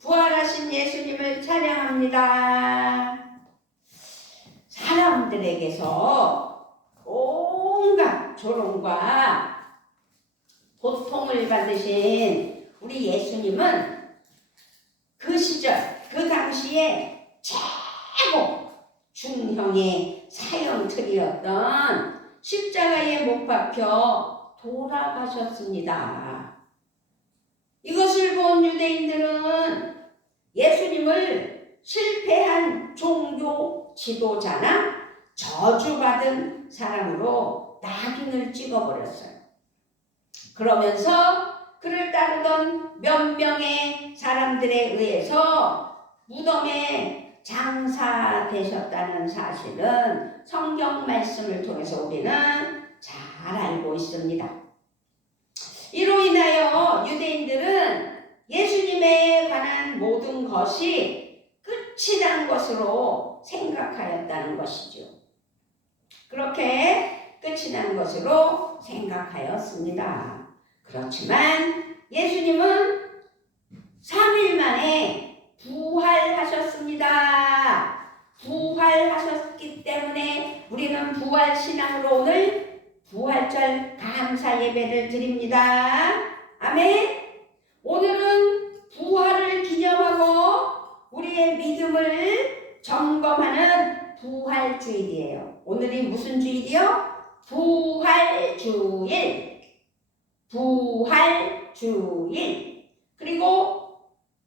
부활하신 예수님을 찬양합니다. 사람들에게서 온갖 조롱과 고통을 받으신 우리 예수님은 그 시절, 그 당시에 최고 중형의 사형틀이었던 십자가에 못 박혀 돌아가셨습니다. 이것을 본 유대인들은 예수님을 실패한 종교 지도자나 저주받은 사람으로 낙인을 찍어버렸어요. 그러면서 그를 따르던 몇 명의 사람들에 의해서 무덤에 장사되셨다는 사실은 성경 말씀을 통해서 우리는 잘 알고 있습니다. 이로 인하여 유대인들은 예수님에 관한 모든 것이 끝이 난 것으로 생각하였다는 것이죠. 그렇게 끝이 난 것으로 생각하였습니다. 그렇지만 예수님은 3일 만에 부활하셨습니다. 부활하셨기 때문에 우리는 부활신앙으로 오늘 부활절 감사 예배를 드립니다. 아멘. 오늘은 부활을 기념하고 우리의 믿음을 점검하는 부활주일이에요. 오늘이 무슨 주일이요? 부활주일. 부활주일. 그리고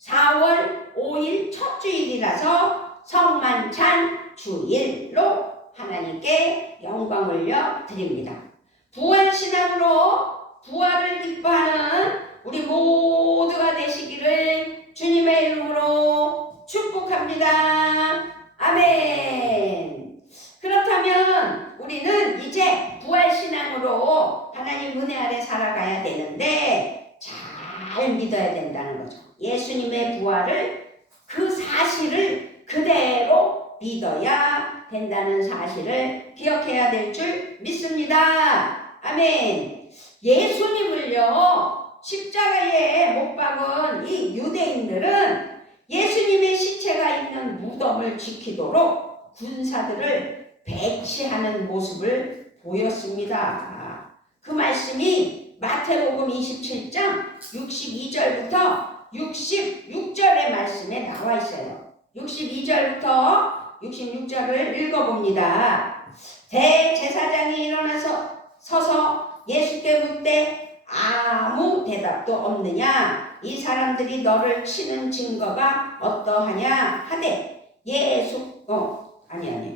4월 5일 첫 주일이라서 성만찬 주일로 하나님께 영광 올려 드립니다. 부활신앙으로 부활을 기뻐하는 우리 모두가 되시기를 주님의 이름으로 축복합니다. 아멘. 그렇다면 우리는 이제 부활신앙으로 하나님 은혜 아래 살아가야 되는데 잘 믿어야 된다는 거죠. 예수님의 부활을 그 사실을 그대로 믿어야 된다는 사실을 기억해야 될 줄 믿습니다. 아멘. 예수님을요 십자가에 못 박은 이 유대인들은 예수님의 시체가 있는 무덤을 지키도록 군사들을 배치하는 모습을 보였습니다. 그 말씀이 마태복음 27장 62절부터 66절의 말씀에 나와 있어요. 62절부터 66절을 읽어봅니다. 대제사장이 일어나서 서서 예수께 묻되 아무 대답도 없느냐? 이 사람들이 너를 치는 증거가 어떠하냐? 하되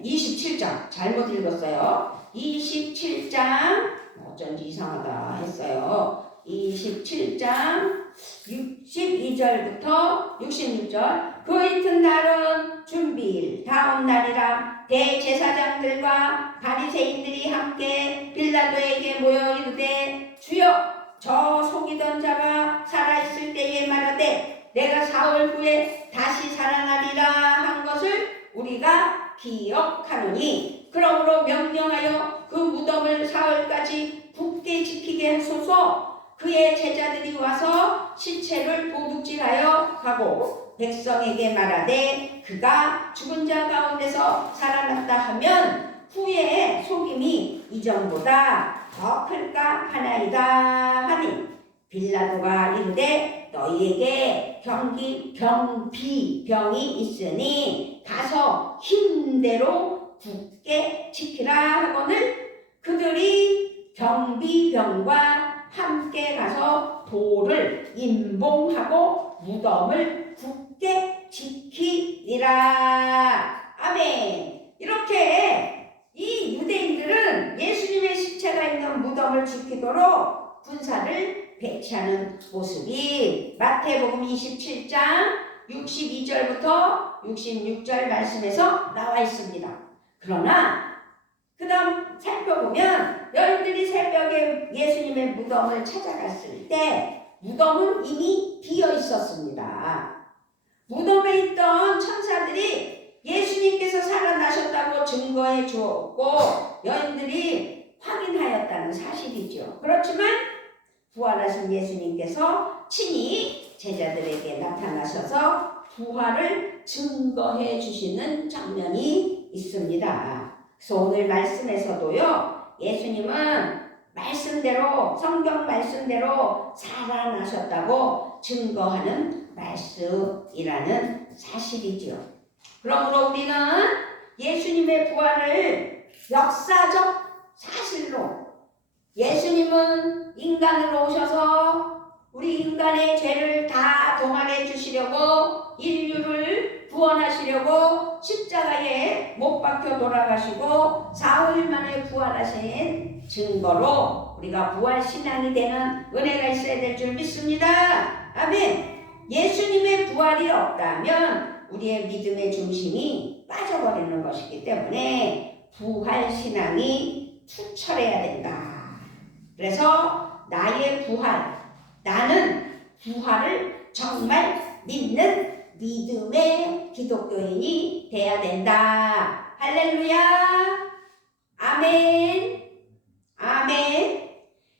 27장 잘못 읽었어요. 27장 어쩐지 이상하다 했어요. 27장 62절부터 66절 그 이튿날은 준비일 다음 날이라 대제사장들과 바리새인들이 함께 빌라도에게 모여 이르되 주여 저 속이던 자가 살아있을 때에 말하되 내가 사흘 후에 다시 살아나리라 한 것을 우리가 기억하노니 그러므로 명령하여 그 무덤을 사흘까지 굳게 지키게 하소서. 그의 제자들이 와서 시체를 도둑질하여 가고 백성에게 말하되 그가 죽은 자 가운데서 살아났다 하면 후에 속임이 이전보다 더 클까 하나이다 하니 빌라도가 이르되 너희에게 병이 있으니 가서 힘대로 굳게 지키라 하거늘 그들이 병비병과 함께 가서 돌을 임봉하고 무덤을 굳게 지키니라. 아멘. 이렇게 이 유대인들은 예수님의 시체가 있는 무덤을 지키도록 군사를 배치하는 모습이 마태복음 27장 62절부터 66절 말씀에서 나와 있습니다. 그러나 그 다음 살펴보면 여인들이 새벽에 예수님의 무덤을 찾아갔을 때 무덤은 이미 비어 있었습니다. 무덤에 있던 천사들이 예수님께서 살아나셨다고 증거해 주었고 여인들이 확인하였다는 사실이죠. 그렇지만 부활하신 예수님께서 친히 제자들에게 나타나셔서 부활을 증거해 주시는 장면이 있습니다. 그래서 오늘 말씀에서도요, 예수님은 말씀대로, 성경 말씀대로 살아나셨다고 증거하는 말씀이라는 사실이죠. 그러므로 우리는 예수님의 부활을 역사적 사실로, 예수님은 인간으로 오셔서 우리 인간의 죄를 다 동원해 주시려고, 인류를 구원하시려고 십자가에 못 박혀 돌아가시고 사흘 만에 부활하신 증거로 우리가 부활신앙이 되는 은혜가 있어야 될 줄 믿습니다. 아멘. 예수님의 부활이 없다면 우리의 믿음의 중심이 빠져버리는 것이기 때문에 부활신앙이 투철해야 된다. 그래서 나의 부활, 나는 부활을 정말 믿는 믿음의 기독교인이 돼야 된다. 할렐루야. 아멘. 아멘.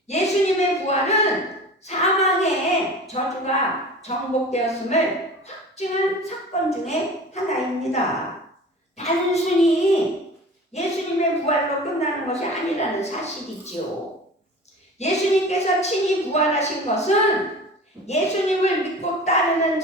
예수님의 부활은 사망의 저주가 정복되었음을 확증한 사건 중에 하나입니다. 단순히 예수님의 부활로 끝나는 것이 아니라는 사실이죠. 예수님께서 친히 부활하신 것은 예수님을 믿고 따르는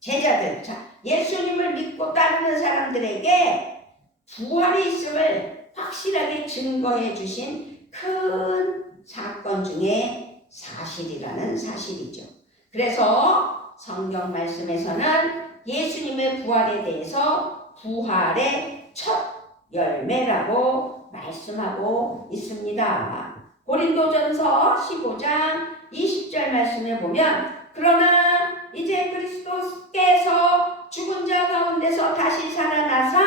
제자들, 예수님을 믿고 따르는 사람들에게 부활이 있음을 확실하게 증거해 주신 큰 사건 중에 사실이라는 사실이죠. 그래서 성경 말씀에서는 예수님의 부활에 대해서 부활의 첫 열매라고 말씀하고 있습니다. 고린도전서 15장 20절 말씀에 보면, 그러나 이제 그리스도께서 죽은 자 가운데서 다시 살아나사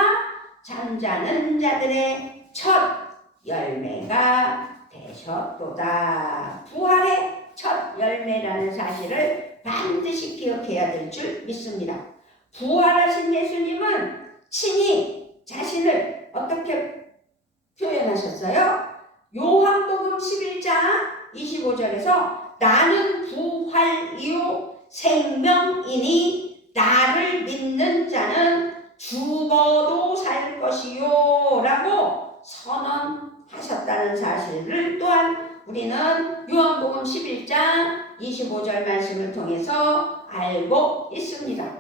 잠자는 자들의 첫 열매가 되셨도다. 부활의 첫 열매라는 사실을 반드시 기억해야 될 줄 믿습니다. 부활하신 예수님은 친히 자신을 어떻게 표현하셨어요? 요한복음 11장 25절에서 나는 부활이요 생명이니 나를 믿는 자는 죽어도 살 것이요 라고 선언하셨다는 사실을 또한 우리는 요한복음 11장 25절 말씀을 통해서 알고 있습니다.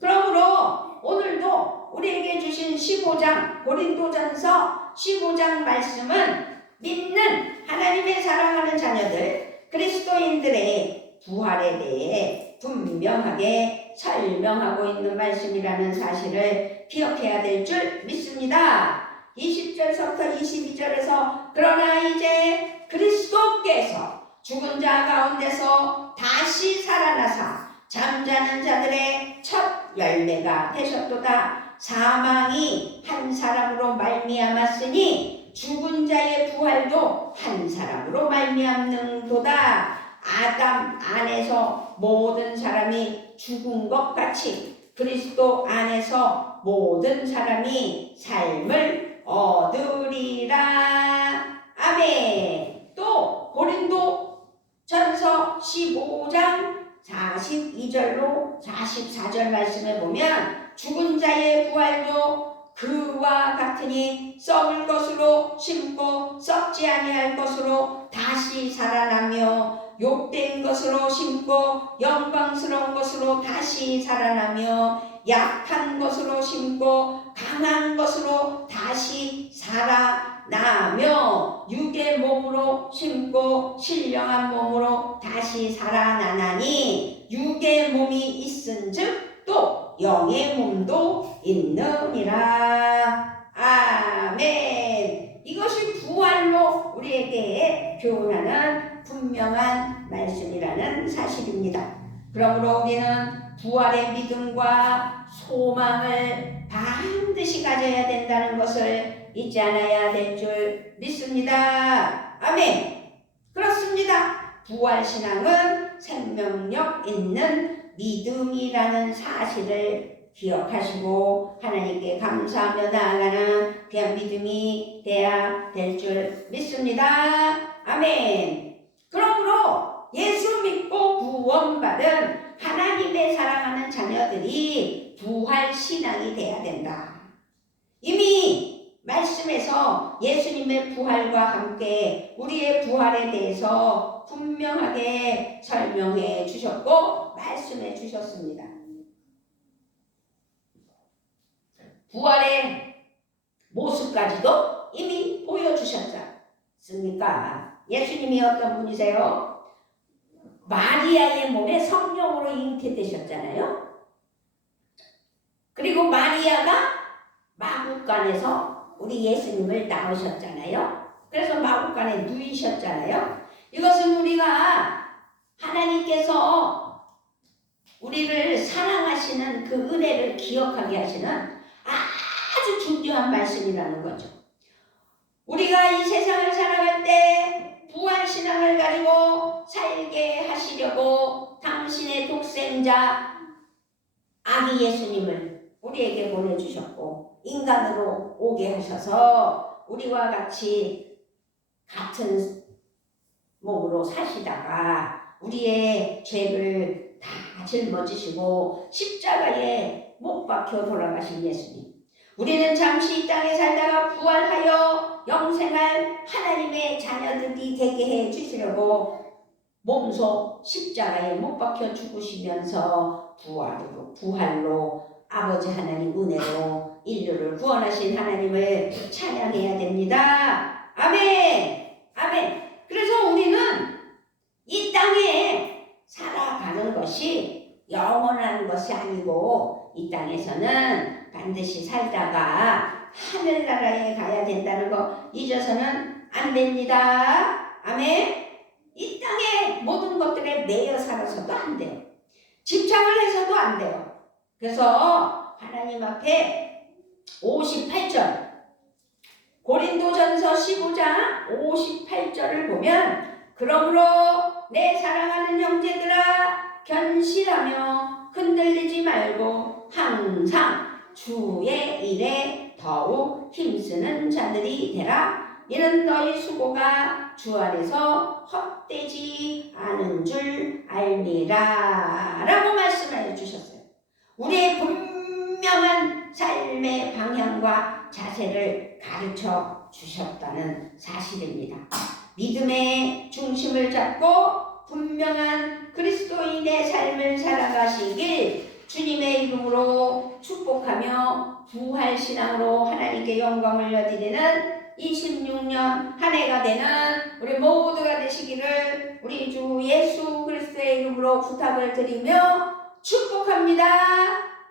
그러므로 오늘도 우리에게 주신 15장 고린도전서 15장 말씀은 믿는 하나님의 사랑하는 자녀들 그리스도인들의 부활에 대해 분명하게 설명하고 있는 말씀이라는 사실을 기억해야 될 줄 믿습니다. 20절부터 22절에서 그러나 이제 그리스도께서 죽은 자 가운데서 다시 살아나사 잠자는 자들의 첫 열매가 되셨도다. 사망이 한 사람으로 말미암았으니 죽은 자의 부활도 한 사람으로 말미암는도다. 아담 안에서 모든 사람이 죽은 것 같이 그리스도 안에서 모든 사람이 삶을 얻으리라. 아멘. 또 고린도전서 15장 42절로 44절 말씀에 보면 죽은 자의 부활도 그와 같으니 썩을 것으로 심고 썩지 아니할 것으로 다시 살아나며 욕된 것으로 심고 영광스러운 것으로 다시 살아나며 약한 것으로 심고 강한 것으로 다시 살아나며 육의 몸으로 심고 신령한 몸으로 다시 살아나나니 육의 몸이 있은즉 또 영의 몸도 있느니라. 아멘. 이것이 부활로 우리에게 교훈하는 분명한 말씀이라는 사실입니다. 그러므로 우리는 부활의 믿음과 소망을 반드시 가져야 된다는 것을 잊지 않아야 될 줄 믿습니다. 아멘. 그렇습니다. 부활신앙은 생명력 있는 믿음이라는 사실을 기억하시고 하나님께 감사하며 나아가는 그런 믿음이 되어야 될 줄 믿습니다. 아멘. 그러므로 예수 믿고 믿고 구원받은 하나님의 사랑하는 자녀들이 부활 신앙이 돼야 된다. 이미 말씀에서 예수님의 부활과 함께 우리의 부활에 대해서 분명하게 설명해 주셨고 말씀해 주셨습니다. 부활의 모습까지도 이미 보여주셨지 않습니까? 예수님이 어떤 분이세요? 마리아의 몸에 성령으로 잉태되셨잖아요. 그리고 마리아가 마구간에서 우리 예수님을 낳으셨잖아요. 그래서 마구간에 누이셨잖아요. 이것은 우리가 하나님께서 우리를 사랑하시는 그 은혜를 기억하게 하시는 아주 중요한 말씀이라는 거죠. 우리가 이 세상을 살아갈 때 부활신앙을 가지고 살게 하시려고 당신의 독생자 아기 예수님을 우리에게 보내주셨고 인간으로 오게 하셔서 우리와 같이 같은 몸으로 사시다가 우리의 죄를 다 짊어지시고 십자가에 못 박혀 돌아가신 예수님. 우리는 잠시 이 땅에 살다가 부활하여 영생할 하나님의 자녀들이 되게 해 주시려고 몸소 십자가에 못 박혀 죽으시면서 부활로 아버지 하나님 은혜로 인류를 구원하신 하나님을 찬양해야 됩니다. 아멘. 아멘. 그래서 우리는 이 땅에 살아가는 것이 영원한 것이 아니고 이 땅에서는 반드시 살다가 하늘나라에 가야 된다는 거 잊어서는 안 됩니다. 아멘. 이 땅의 모든 것들에 매여 살아서도 안 돼요. 집착을 해서도 안 돼요. 그래서 하나님 앞에 58절 고린도전서 15장 58절을 보면 그러므로 내 사랑하는 형제들아 견실하며 흔들리지 말고 항상 주의 일에 더욱 힘쓰는 자들이 되라. 이는 너희 수고가 주 안에서 헛되지 않은 줄 알미라 라고 말씀하여 주셨어요. 우리의 분명한 삶의 방향과 자세를 가르쳐 주셨다는 사실입니다. 믿음의 중심을 잡고 분명한 그리스도인의 삶을 살아가시길 주님의 이름으로 축복하며 부활신앙으로 하나님께 영광을 여드리는 26년 한 해가 되는 우리 모두가 되시기를 우리 주 예수 그리스도의 이름으로 부탁을 드리며 축복합니다.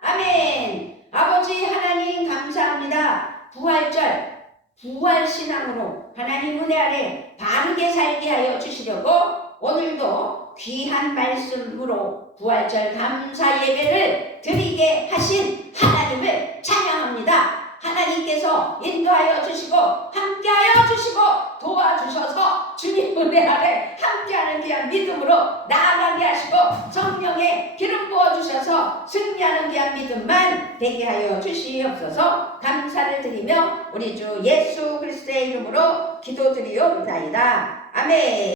아멘. 아버지 하나님 감사합니다. 부활절 부활신앙으로 하나님 은혜 아래 바르게 살게 하여 주시려고 오늘도 귀한 말씀으로 부활절 감사 예배를 드리게 하신 하나님을 찬양합니다. 하나님께서 인도하여 주시고 함께하여 주시고 도와주셔서 주님 은혜 아래 함께하는 귀한 믿음으로 나아가게 하시고 성령의 기름 부어주셔서 승리하는 귀한 믿음만 되게 하여 주시옵소서. 감사를 드리며 우리 주 예수 그리스도의 이름으로 기도드리옵나이다. 아멘.